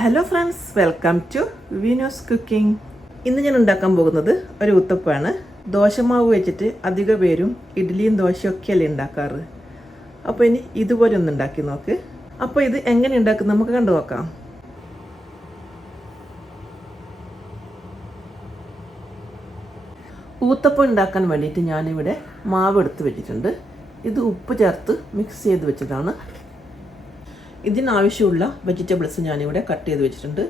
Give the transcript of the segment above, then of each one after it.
Hello friends welcome to Vinos cooking ഇന്ന് ഞാൻ ഉണ്ടാക്കാൻ പോകുന്നത് ഒരു ഉത്തപ്പമാണ് ദോശമാവ് വെച്ചിട്ട് അധിക പേരും ഇഡ്ഡലിയും ദോശയും ഒക്കെയല്ലേ ഉണ്ടാക്കാറ്. അപ്പോൾ ഇനി ഇതുപോലെ ഒന്ന് ഉണ്ടാക്കി നോക്ക്. അപ്പോൾ ഇത് എങ്ങനെ ഉണ്ടാക്കും നമുക്ക് കണ്ടു നോക്കാം. ഊത്തപ്പം ഉണ്ടാക്കാൻ വേണ്ടിയിട്ട് ഞാനിവിടെ മാവ് എടുത്ത് വെച്ചിട്ടുണ്ട്. ഇത് ഉപ്പ് ചേർത്ത് മിക്സ് ചെയ്ത് വെച്ചതാണ്. ഇതിനാവശ്യമുള്ള വെജിറ്റബിൾസ് ഞാനിവിടെ കട്ട് ചെയ്ത് വെച്ചിട്ടുണ്ട്.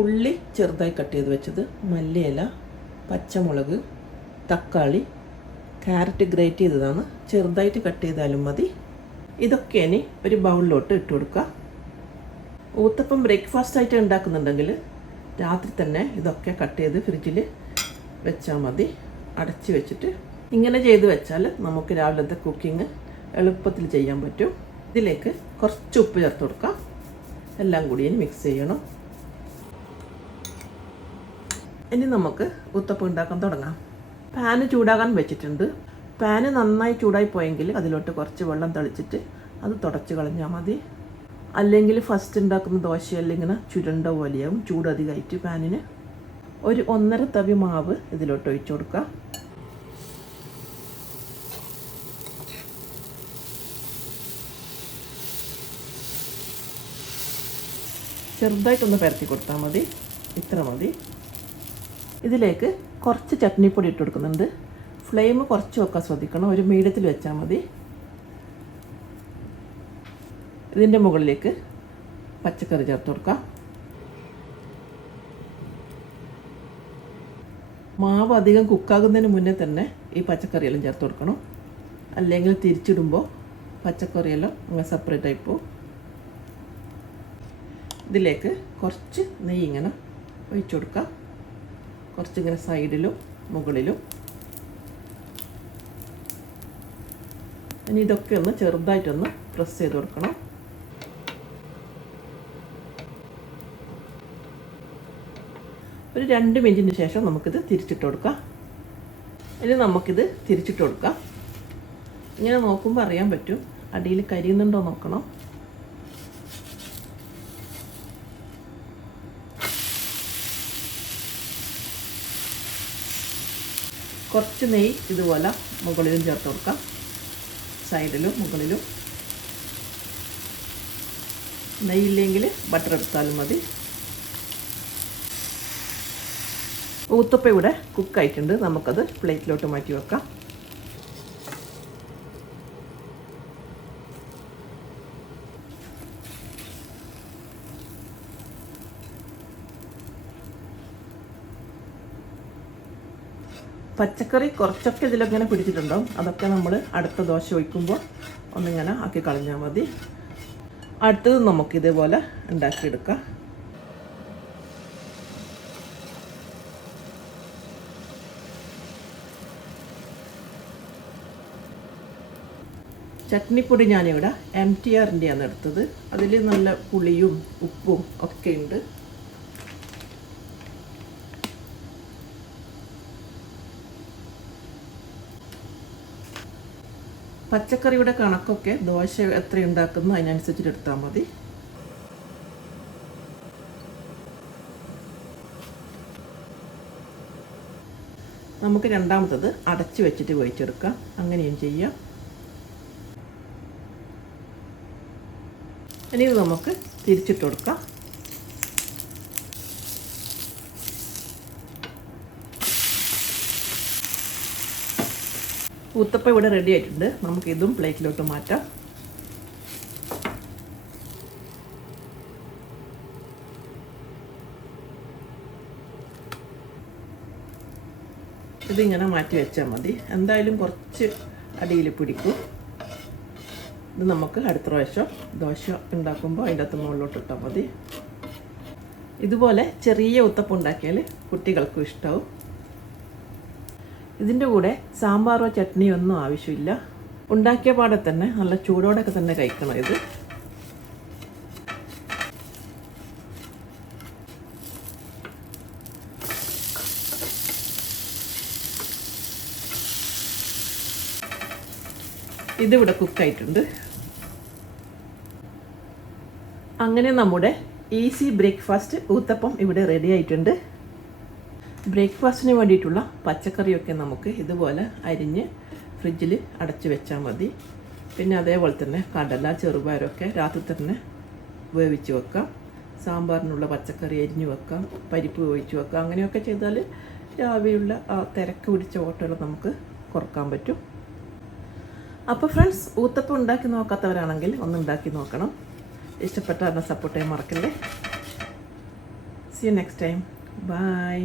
ഉള്ളി ചെറുതായി കട്ട് ചെയ്ത് വെച്ചത് മല്ലിയില പച്ചമുളക് തക്കാളി ക്യാരറ്റ് ഗ്രേറ്റ് ചെയ്തതാണ്. ചെറുതായിട്ട് കട്ട് ചെയ്താലും മതി. ഇതൊക്കെ ഇനി ഒരു ബൗളിലോട്ട് ഇട്ട് കൊടുക്കുക. ഊത്തപ്പം ബ്രേക്ക്ഫാസ്റ്റ് ആയിട്ട് ഉണ്ടാക്കുന്നുണ്ടെങ്കിൽ രാത്രി തന്നെ ഇതൊക്കെ കട്ട് ചെയ്ത് ഫ്രിഡ്ജിൽ വെച്ചാൽ മതി. അടച്ച് വെച്ചിട്ട് ഇങ്ങനെ ചെയ്ത് വെച്ചാൽ നമുക്ക് രാവിലത്തെ കുക്കിംഗ് എളുപ്പത്തിൽ ചെയ്യാൻ പറ്റും. ഇതിലേക്ക് കുറച്ച് ഉപ്പ് ചേർത്ത് കൊടുക്കാം. എല്ലാം കൂടി ഇനി മിക്സ് ചെയ്യണം. ഇനി നമുക്ക് ഉത്തപ്പം ഉണ്ടാക്കാൻ തുടങ്ങാം. പാന് ചൂടാകാൻ വെച്ചിട്ടുണ്ട്. പാന് നന്നായി ചൂടായി പോയെങ്കിൽ അതിലോട്ട് കുറച്ച് വെള്ളം തളിച്ചിട്ട് അത് തുടച്ച് കളഞ്ഞാൽ മതി. അല്ലെങ്കിൽ ഫസ്റ്റ് ഉണ്ടാക്കുന്ന ദോശയല്ല ഇങ്ങനെ ചുരുണ്ട പോലെയാവും ചൂട് അധികമായിട്ട് പാനിന്. ഒരു ഒന്നര തവി മാവ് ഇതിലോട്ട് ഒഴിച്ചു കൊടുക്കുക ചെറുതായിട്ടൊന്ന് പരത്തി കൊടുത്താൽ മതി. ഇത്ര മതി. ഇതിലേക്ക് കുറച്ച് ചട്നിപ്പൊടി ഇട്ട് കൊടുക്കുന്നുണ്ട്. ഫ്ലെയിം കുറച്ച് വെക്കാൻ ശ്രദ്ധിക്കണം. ഒരു മീഡിയത്തിൽ വെച്ചാൽ മതി. ഇതിന്റെ മുകളിലേക്ക് പച്ചക്കറി ചേർത്ത് കൊടുക്കാം. മാവ് അധികം കുക്കാകുന്നതിന് മുന്നേ തന്നെ ഈ പച്ചക്കറിയെല്ലാം ചേർത്ത് കൊടുക്കണം. അല്ലെങ്കിൽ തിരിച്ചിടുമ്പോൾ പച്ചക്കറിയെല്ലാം സെപ്പറേറ്റ് ആയി പോകും. ഇതിലേക്ക് കുറച്ച് നെയ്യ് ഇങ്ങനെ ഒഴിച്ചു കൊടുക്കാം. കുറച്ചിങ്ങനെ സൈഡിലും മുകളിലും. ഇനി ഇതൊക്കെ ഒന്ന് ചെറുതായിട്ടൊന്ന് പ്രസ് ചെയ്ത് കൊടുക്കണം. ഒരു രണ്ട് മിനിറ്റിന് ശേഷം നമുക്കിത് തിരിച്ചിട്ട് കൊടുക്കാം. ഇനി നമുക്കിത് തിരിച്ചിട്ട് കൊടുക്കാം. ഇങ്ങനെ നോക്കുമ്പോൾ അറിയാൻ പറ്റും. അടിയിൽ കരിയുന്നുണ്ടോ നോക്കണം. കുറച്ച് നെയ്യ് ഇതുപോലെ മുകളിലും ചേർത്ത് കൊടുക്കാം. സൈഡിലും മുകളിലും. നെയ്യില്ലെങ്കിൽ ബട്ടർ എടുത്താലും മതി. ഊത്തപ്പ ഇവിടെ കുക്കായിട്ടുണ്ട് നമുക്കത് പ്ലേറ്റിലോട്ട് മാറ്റി വെക്കാം. പച്ചക്കറി കുറച്ചൊക്കെ ഇതിലിങ്ങനെ പിടിച്ചിട്ടുണ്ടാവും. അതൊക്കെ നമ്മൾ അടുത്ത ദോശ ഒഴിക്കുമ്പോൾ ഒന്നിങ്ങനെ ആക്കി കളഞ്ഞാൽ മതി. അടുത്തത് നമുക്ക് ഇതേപോലെ ഉണ്ടാക്കിയെടുക്കാം. ചട്നിപ്പൊടി ഞാനിവിടെ എം ടി ആറിന്റെയാണ് എടുത്തത്. അതിൽ നല്ല പുളിയും ഉപ്പും ഒക്കെ ഉണ്ട്. പച്ചക്കറിയുടെ കണക്കൊക്കെ ദോശ എത്ര ഉണ്ടാക്കുന്നു അതിനനുസരിച്ചിട്ട് എടുത്താൽ മതി. നമുക്ക് രണ്ടാമത്തത് അടച്ചു വെച്ചിട്ട് വേവിച്ചെടുക്കാം. അങ്ങനെയും ചെയ്യാം. ഇനി നമുക്ക് തിരിച്ചിട്ട് കൊടുക്കാം. ഊത്തപ്പം ഇവിടെ റെഡി ആയിട്ടുണ്ട്. നമുക്ക് ഇതും പ്ലേറ്റിലോട്ട് മാറ്റാം. ഇതിങ്ങനെ മാറ്റി വെച്ചാൽ മതി. എന്തായാലും കുറച്ച് അടിയിൽ പിടിക്കും. ഇത് നമുക്ക് അടുത്ത പ്രാവശ്യം ദോശ ഉണ്ടാക്കുമ്പോൾ അതിന്റെ അകത്ത് മുകളിലോട്ട് ഇട്ടാൽ മതി. ഇതുപോലെ ചെറിയ ഉത്തപ്പം ഉണ്ടാക്കിയാൽ കുട്ടികൾക്കും ഇഷ്ടമാവും ഇതിന്റെ കൂടെ സാമ്പാറോ ചട്നിയോ ഒന്നും ആവശ്യമില്ല. ഉണ്ടാക്കിയ പാടെ തന്നെ നല്ല ചൂടോടൊക്കെ തന്നെ കഴിക്കണം ഇത്. ഇതിവിടെ കുക്കായിട്ടുണ്ട്. അങ്ങനെ നമ്മുടെ ഈസി ബ്രേക്ക്ഫാസ്റ്റ് ഊത്തപ്പം ഇവിടെ റെഡി ആയിട്ടുണ്ട്. ബ്രേക്ക്ഫാസ്റ്റിന് വേണ്ടിയിട്ടുള്ള പച്ചക്കറിയൊക്കെ നമുക്ക് ഇതുപോലെ അരിഞ്ഞ് ഫ്രിഡ്ജിൽ അടച്ച് വെച്ചാൽ മതി. പിന്നെ അതേപോലെ തന്നെ കടല ചെറുപയറൊക്കെ രാത്രി തന്നെ വേവിച്ച് വെക്കാം. സാമ്പാറിനുള്ള പച്ചക്കറി അരിഞ്ഞ് വെക്കാം പരിപ്പ് വേവിച്ച് വെക്കാം. അങ്ങനെയൊക്കെ ചെയ്താൽ രാവിലെയുള്ള ആ തിരക്ക് പിടിച്ച ഓട്ടകൾ നമുക്ക് കുറയ്ക്കാൻ പറ്റും. അപ്പോൾ ഫ്രണ്ട്സ് ഊത്തപ്പം ഉണ്ടാക്കി നോക്കാത്തവരാണെങ്കിൽ ഒന്ന് ഉണ്ടാക്കി നോക്കണം. ഇഷ്ടപ്പെട്ട എന്നെ സപ്പോർട്ട് ചെയ്യാൻ മറക്കല്ലേ. C next time by